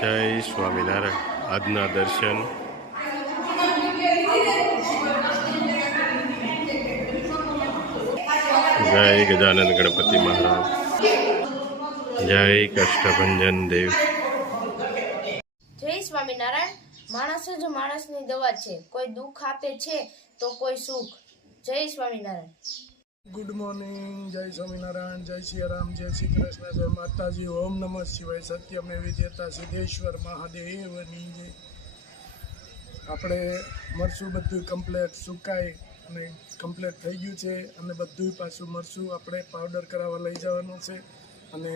જય સ્વામિનારાયણ. આજના દર્શન જય ગજાનંદ ગણપતિ મહારાજ, જય કષ્ટભંજન દેવ. જય સ્વામિનારાયણ. માણસ જ માણસની દવા છે. કોઈ દુઃખ આપે છે તો કોઈ સુખ. જય સ્વામિનારાયણ. Good morning. જય સ્વામિનારાયણ. જય શ્રી રામ. જય શ્રી કૃષ્ણ. જય માતાજી. ઓમ નમઃ શિવાય. સત્યમેવ જયતા સિદ્ધેશ્વર મહાદેવની જય. આપણે મરચું બધું કમ્પ્લેટ સુકાય અને કમ્પ્લેટ થઈ ગયું છે અને બધું પાછું મરચું આપણે પાવડર કરાવવા લઈ જવાનું છે અને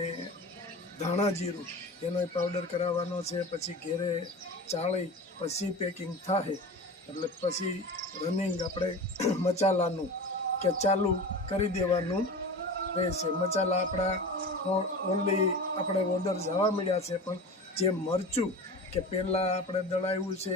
ધાણા જીરું એનો પાવડર કરાવવાનો છે. પછી ઘેરે ચાળી પછી પેકિંગ થાય એટલે પછી રનિંગ આપણે મસાલાનું કે ચાલુ કરી દેવાનું રહેશે. મસાલા આપણા ઓનલી આપણે ઓર્ડર જવા મળ્યા છે, પણ જે મરચું કે પહેલાં આપણે દળાવ્યું છે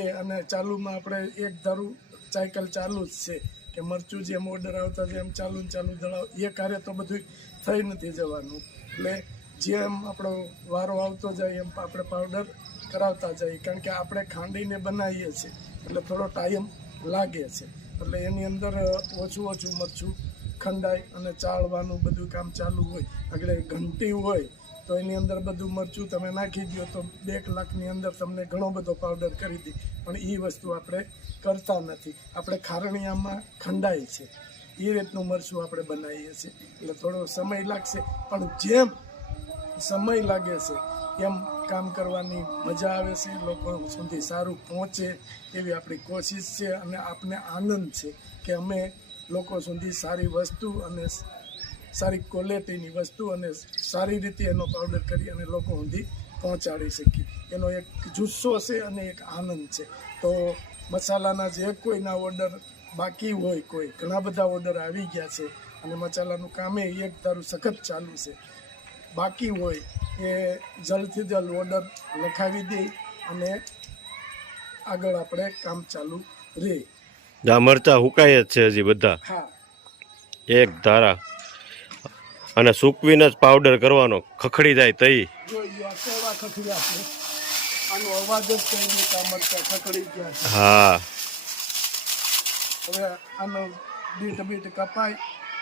એ અને ચાલુમાં આપણે એક ધારું સાયકલ ચાલુ જ છે કે મરચું જેમ ઓર્ડર આવતા છે એમ ચાલુ દળાવ એ કાર્ય તો બધું થઈ નથી જવાનું. એટલે જેમ આપણો વારો આવતો જાય એમ આપણે પાવડર કરાવતા જઈએ, કારણ કે આપણે ખાંડીને બનાવીએ છીએ એટલે થોડો ટાઈમ લાગે છે. એટલે એની અંદર ઓછું મરચું ખંડાય અને ચાળવાનું બધું કામ ચાલુ હોય. આગળ ઘંટી હોય તો એની અંદર બધું મરચું તમે નાખી દો તો 2 કલાકની અંદર તમને ઘણો બધો પાવડર કરી દે, પણ એ વસ્તુ આપણે કરતા નથી. આપણે ખારણીયામાં ખંડાય છે એ રીતનું મરચું આપણે બનાવીએ છીએ એટલે થોડો સમય લાગશે, પણ જેમ સમય લાગે છે એમ કામ કરવાની મજા આવે છે. લોકો સુધી સારું પહોંચે એવી આપણી કોશિશ છે અને આપને આનંદ છે કે અમે લોકો સુધી સારી વસ્તુ અને સારી ક્વોલિટીની વસ્તુ અને સારી રીતે એનો પાવડર કરી અને લોકો સુધી પહોંચાડી શકીએ. એનો એક જુસ્સો છે અને એક આનંદ છે. તો મસાલાના જે કોઈના ઓર્ડર બાકી હોય, કોઈ ઘણા બધા ઓર્ડર આવી ગયા છે અને મસાલાનું કામે એક ધારું સખત ચાલુ છે. બાકી હોય એ જલ્દથી જલ્દ ઓર્ડર લખાવી દે અને આગળ આપણે કામ ચાલુ રહે. આ મરચા હુકાય જ છે હજી બધા, હા, એક ધારા, અને સૂકવીને જ પાવડર કરવાનો. ખખડી જાય તઈ જોઈએ કેવા ખખડ્યા છે. આનો અવાજ જ કઈ રીતે મરચા ખખડી ગયા છે. હા, હવે આનો બીટ કપાય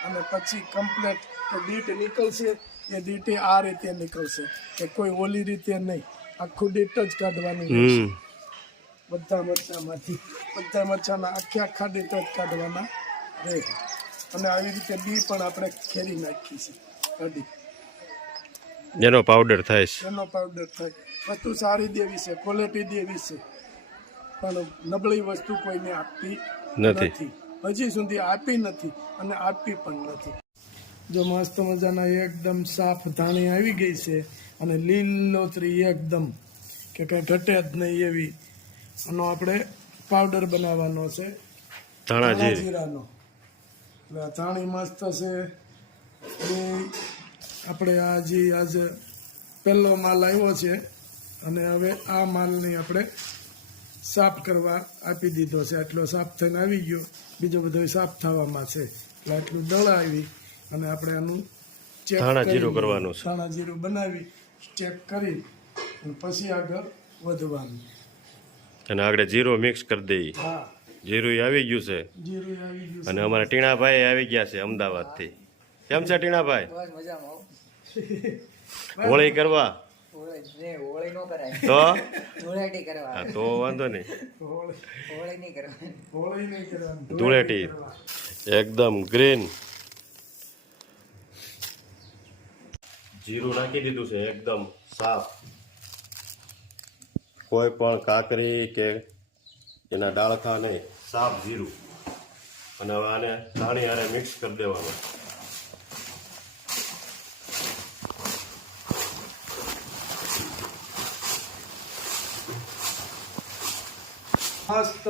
અને પછી કમ્પ્લેટ બીટ નીકળશે. એ દીટે આ રીતે નીકળશે કે કોઈ ઓલી રીતે નહીં, આખું દીટ જ કાઢવાનું રહેશે. બધા મરચામાંથી બધા મરચાના આખા દીટ જ કાઢવાના રહે. અને આવી રીતે બી પણ આપણે ખેરી નાખીએ છીએ કાઢી, એનો પાવડર થાય છે. એનો પાવડર થાય. વસ્તુ સારી દેવી છે, ક્વોલિટી દેવી છે, પણ નબળી વસ્તુ કોઈને આપવી નથી. હજી સુધી આપી નથી અને આપવી પણ નથી. જો મસ્ત મજાના એકદમ સાફ ધાણી આવી ગઈ છે અને લીલોતરી એકદમ કે કંઈ ઘટે જ નહીં એવી આનો આપણે પાવડર બનાવવાનો છે ધાણા જીરાનો. એટલે આ ધાણી મસ્ત છે. એ આપણે આજે પહેલો માલ આવ્યો છે અને હવે આ માલની આપણે સાફ કરવા આપી દીધો છે. આટલો સાફ થઈને આવી ગયો, બીજો બધો સાફ થવામાં છે. એટલે આટલું દળાવી અને આપણે આનું ચેક ધાણા જીરું કરવાનું છે. ધાણા જીરું બનાવી ચેક કરી અને પછી આગળ વધવાનું. અને આગળ જીરો મિક્સ કરી દઈએ. હા, જીરું આવી ગયું છે જીરું આવી ગયું અને અમારા ટીણાભાઈ આવી ગયા છે અમદાવાદથી. કેમ છે ટીણાભાઈ? હોળી કરવા તો તો વાંધો નહીં. ધૂળેટી એકદમ ગ્રીન. જીરું નાખી દીધું છે એકદમ સાફ. કોઈ પણ કાકરી કે એના ડાળખા નહીં, સાફ જીરું. અને હવે આને ધાણી હારે મિક્સ કરી દેવાનું. મસ્ત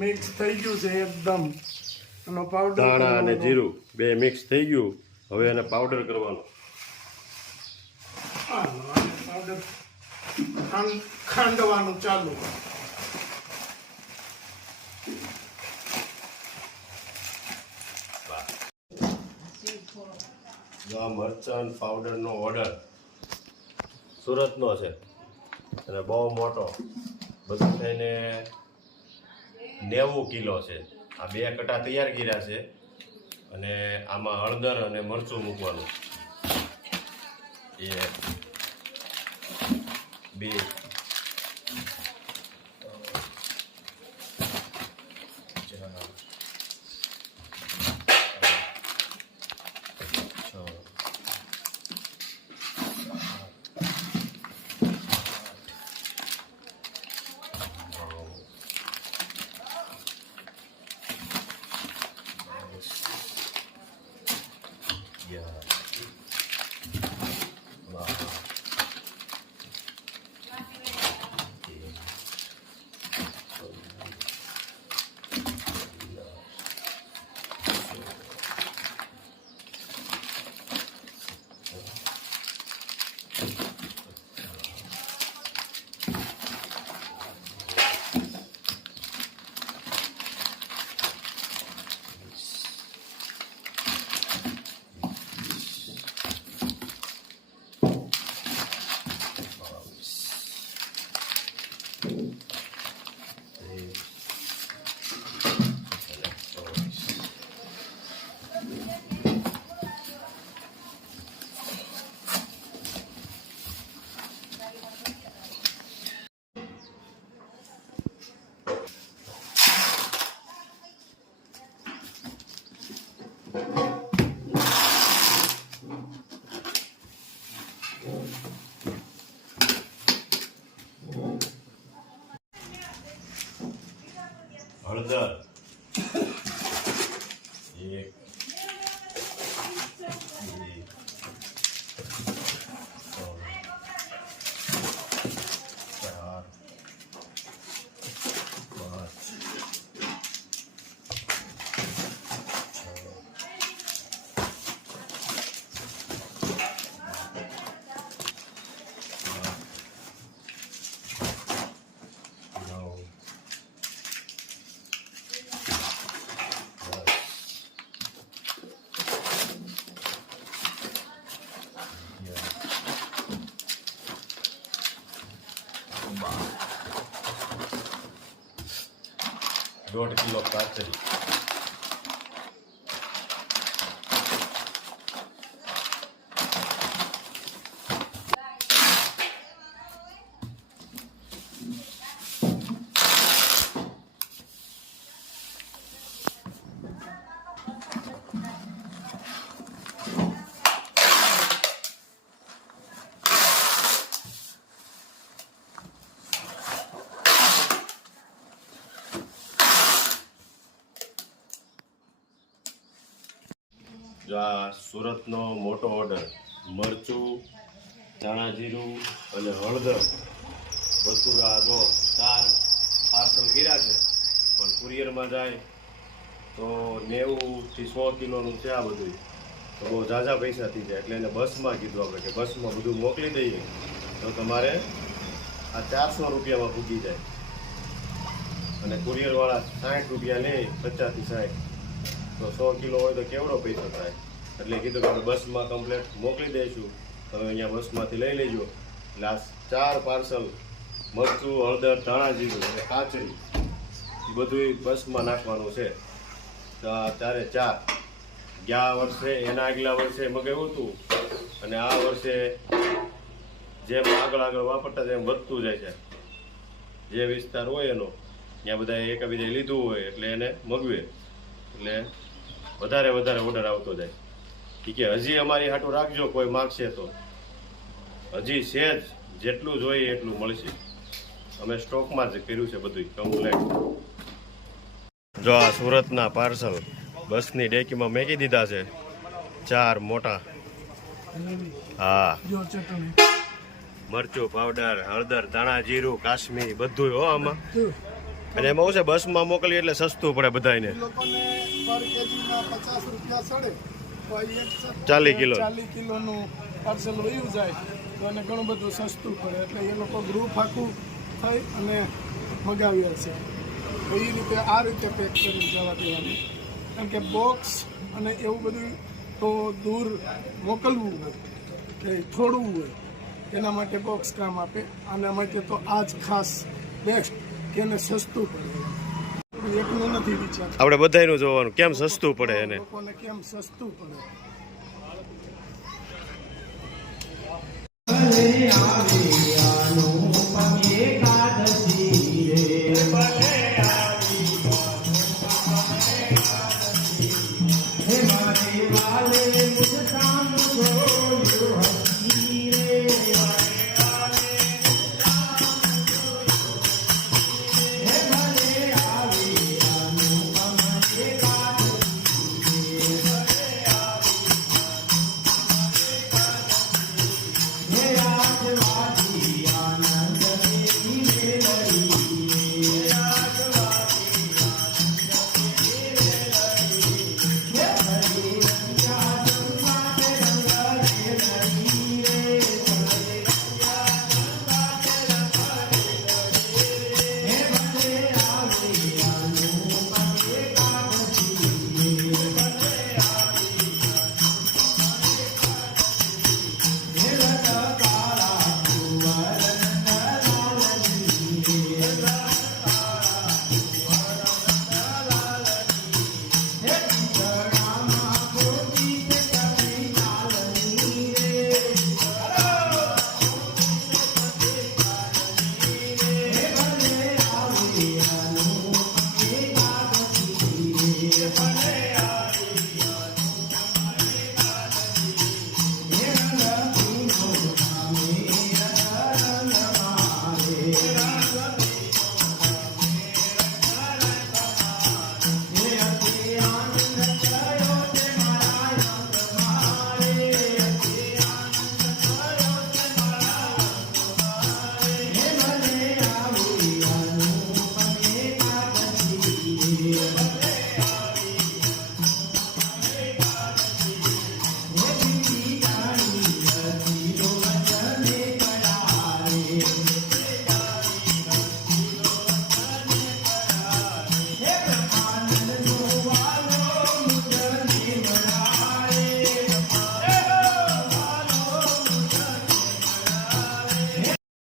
મિક્સ થઈ ગયું છે એકદમ. એનો પાવડર ધાણા અને જીરું બે મિક્સ થઈ ગયું. હવે એને પાવડર કરવાનો. પાવડર ખાંડવાનું ચાલુ. મરચાં પાવડરનો ઓર્ડર સુરતનો છે. અને બહુ મોટો, બધું થઈને 90 કિલો છે. આ 2 કટા તૈયાર કર્યા છે અને આમાં હળદર અને મરચું મૂકવાનું. 1 2 હળદર 1 1.5 કિલો કાચરી. જો આ સુરતનો મોટો ઓર્ડર, મરચું, ધાણા જીરું અને હળદર બધું આ જો 4 પાર્સલ કર્યા છે. પણ કુરિયરમાં જાય તો 90 થી 100 કિલોનું છે આ બધું, તો બહુ ઝાઝા પૈસા થઈ જાય. એટલે એને બસમાં કીધું આપણે કે બસમાં બધું મોકલી દઈએ તો તમારે આ 400 રૂપિયામાં પૂગી જાય. અને કુરિયરવાળા 60 રૂપિયા લે, 50 થી 60, તો 100 કિલો હોય તો કેવડો પૈસો થાય. એટલે કીધું કે બસમાં કમ્પ્લેટ મોકલી દઈશું, તમે અહીંયા બસમાંથી લઈ લેજો. એટલે આ 4 પાર્સલ મરચું, હળદર, ધાણા જીરું અને કાચરી એ બધું બસમાં નાખવાનું છે. તો ત્યારે 4 ગયા વર્ષે, એના આગલા વર્ષે મગાવ્યું હતું અને આ વર્ષે જેમ આગળ વાપરતા તેમ વધતું જાય છે. જે વિસ્તાર હોય એનો ત્યાં બધા એકબીજા લીધું હોય એટલે એને મગવે, એટલે વધારે ઓર્ડર આવતો જાય. ઠીક છે, હજી અમારી હાટું રાખજો, કોઈ માગશે તો. હજી સેજ જેટલું જોઈએ એટલું મળશે. અમે સ્ટોકમાં જ કર્યું છે બધું કમ્પ્લેટ. જો આ સુરતના પાર્સલ બસની ડેકીમાં મેકી દીધા છે, 4 મોટા. હા, જો ચટણી, મરચું પાવડર, હળદર, ધાણા જીરું, કાશ્મીરી બધું હો આમાં. અને એમાં શું છે, બસમાં મોકલીએ એટલે સસ્તું પડે બધાને. લોકોને પર કેજીમાં 50 રૂપિયા સડે તો 40 કિલો કિલોનું પાર્સલ વયું જાય તો એને ઘણું બધું સસ્તું પડે. એટલે એ લોકો ગ્રુપ આખું થઈ અને મગાવ્યા છે. તો એ રીતે આ રીતે પેક કરીને જવા દેવાનું. કારણ કે બોક્સ અને એવું બધું તો દૂર મોકલવું હોય કે છોડવું હોય એના માટે બોક્સ કામ આપે. આના માટે તો આ જ ખાસ બેસ્ટ કે એને સસ્તું પડે. એકનું નથી વિચાર, આપણે બધાયનું જોવાનું કેમ સસ્તું પડે એને. લોકોને કેમ સસ્તું પડે.